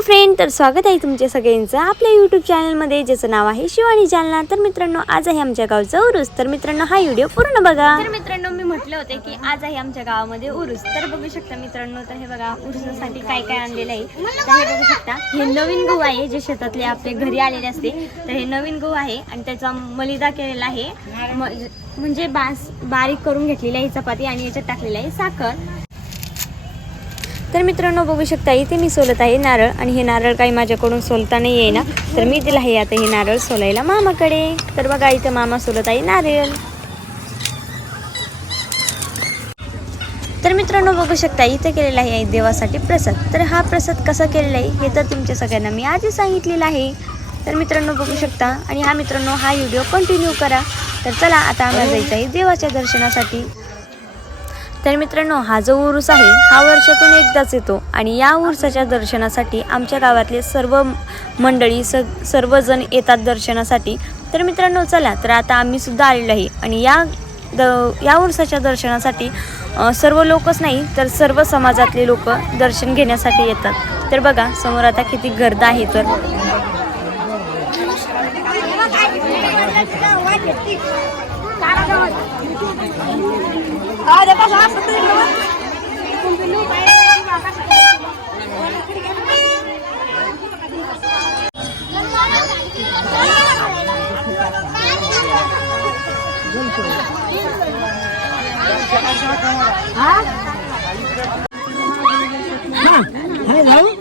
Hello friend तर स्वागत आहे तुमच्या सगळ्यांचं आपल्या यूट्यूब चॅनलमध्ये ज्याचं नाव आहे शिवानी जालना. तर मित्रांनो आज आहे आमच्या गावचा उरुस. तर मित्रांनो हा व्हिडिओ पूर्ण बघा. तर मित्रांनो मी म्हटलं होते की आज आहे आमच्या गावामध्ये उरुस. तर बघू शकता मित्रांनो तर हे बघा उरुसासाठी काय काय आणलेलं आहे. तर हे बघू शकता हे नवीन गहू आहे जे शेतातले आपले घरी आलेले असते. तर हे नवीन गहू आहे आणि त्याचा मलिदा केलेला आहे. म्हणजे बास बारीक करून घेतलेली आहे चपाती आणि याच्यात टाकलेली आहे साखर. तर मित्रांनो बघू शकता इथे मी सोलत आहे नारळ आणि हे नारळ काही माझ्याकडून सोलता नाही आहे ना तर मी दिला आहे आता हे नारळ सोलायला मामाकडे. तर बघा इथं मामा सोलत आहे नारळ. तर मित्रांनो बघू शकता इथं केलेला आहे देवासाठी प्रसाद. तर हा प्रसाद कसा केलेला आहे हे तर तुमच्या सगळ्यांना मी आधी सांगितलेलं आहे. तर मित्रांनो बघू शकता आणि हा मित्रांनो हा व्हिडिओ कंटिन्यू करा. तर चला आता आम्हाला जायचं आहे देवाच्या दर्शनासाठी. तर मित्रांनो हा जो उरूस आहे हा वर्षातून एकदाच येतो आणि या उरसाच्या दर्शनासाठी आमच्या गावातले सर्व मंडळी स सर्वजण येतात दर्शनासाठी. तर मित्रांनो चला तर आता आम्ही सुद्धा आलेलो आहे आणि या द या उरसाच्या दर्शनासाठी सर्व लोकच नाही तर सर्व समाजातले लोक दर्शन घेण्यासाठी येतात. तर बघा समोर आता किती गर्द आहे तर.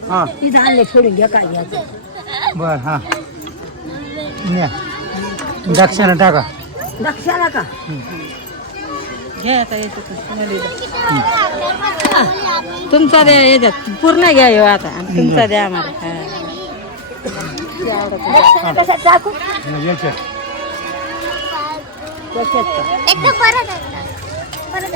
हा इथं आणले सोडून घ्या काय घ्यायचं बर हा न्या दक्षिणा टाका लक्षाला का तुमचा द्या याच्यात. पूर्ण घ्या ह्यो आता. आणि तुमचा द्या आम्हाला. हा. एकदम परत परत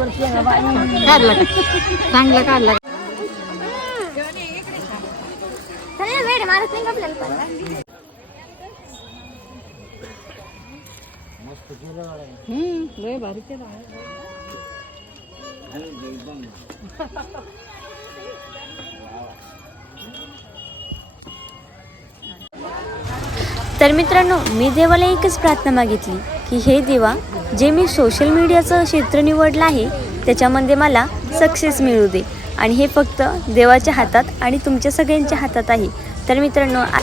काढला का? चांगला काढला का? वेळ मारत नाही का आपल्याला हम्म लय भारी केला तर मित्रांनो मी देवाला एकच प्रार्थना मागितली की हे देवा जे मी सोशल मीडियाचं क्षेत्र निवडलं आहे त्याच्यामध्ये मला सक्सेस मिळू दे. आणि हे फक्त देवाच्या हातात आणि तुमच्या सगळ्यांच्या हातात आहे. तर मित्रांनो आ-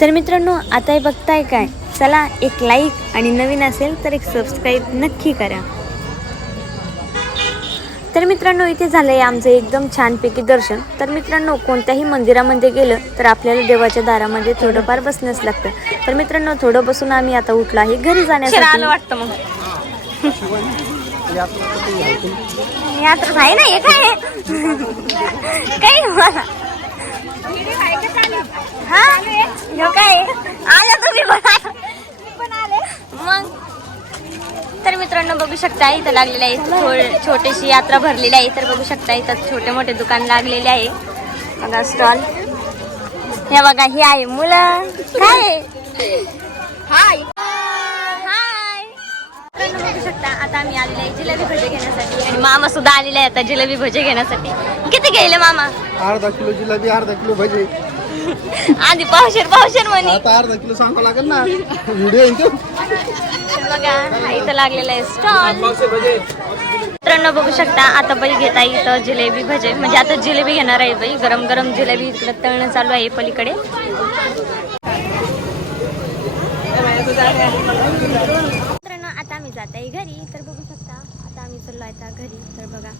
तर मित्रांनो आता हे बघताय काय? चला एक लाईक आणि नवीन असेल तर एक सबस्क्राईब नक्की करा. तर मित्रांनो इथे झालं आहे आमचं एकदम छानपैकी दर्शन. तर मित्रांनो कोणत्याही मंदिरामध्ये गेलं तर आपल्याला देवाच्या दारामध्ये थोडंफार बसणंच लागतं. तर मित्रांनो थोडं बसून आम्ही आता उठलो आहे घरी जाण्यासाठी. वाटतं मग. यात्रा आहे ना काय? हा? काय? आल्या तुम्ही पण मग तर मित्रांनो बघू शकता इथं लागलेलं आहे. थोड छोटीशी यात्रा भरलेली आहे. तर बघू शकता इथं छोटे मोठे दुकान लागलेले आहे. बघा स्टॉल हे बघा ही आहे मुलं. काय? हाय हाय बघू शकता आता आम्ही आलेले आहे जिलेबी भजे घेण्यासाठी. आणि मामा सुद्धा आलेले आहे आता जिलेबी भजे घेण्यासाठी. किती गेले मामा? अर्धा किलो जिलेबी अर्धा किलो भजी. आधी पावशेर पावशेर म्हणे. आता अर्धा किलो सांगावं लागेल ना. व्हिडिओ तो? तर बघा हा इथं लागलेला आहे स्टॉल मित्रांनो बघू शकता आता बाई घेत आहे इथं जिलेबी भजे. म्हणजे आता जिलेबी घेणार आहे बाई गरम गरम जिलेबी इकडे तळणं चालू आहे पलीकडे. मित्रांनो आता आम्ही जात आहे घरी. तर बघू शकता आता आम्ही चाललो आता घरी. तर बघा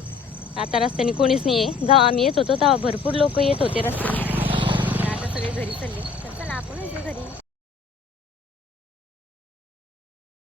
आता रस्त्याने कोणीच नाही आहे जेव्हा आम्ही येत होतो तेव्हा भरपूर लोक येत होते रस्त्याने. घरी चालले. तर चला आपण येतो घरी.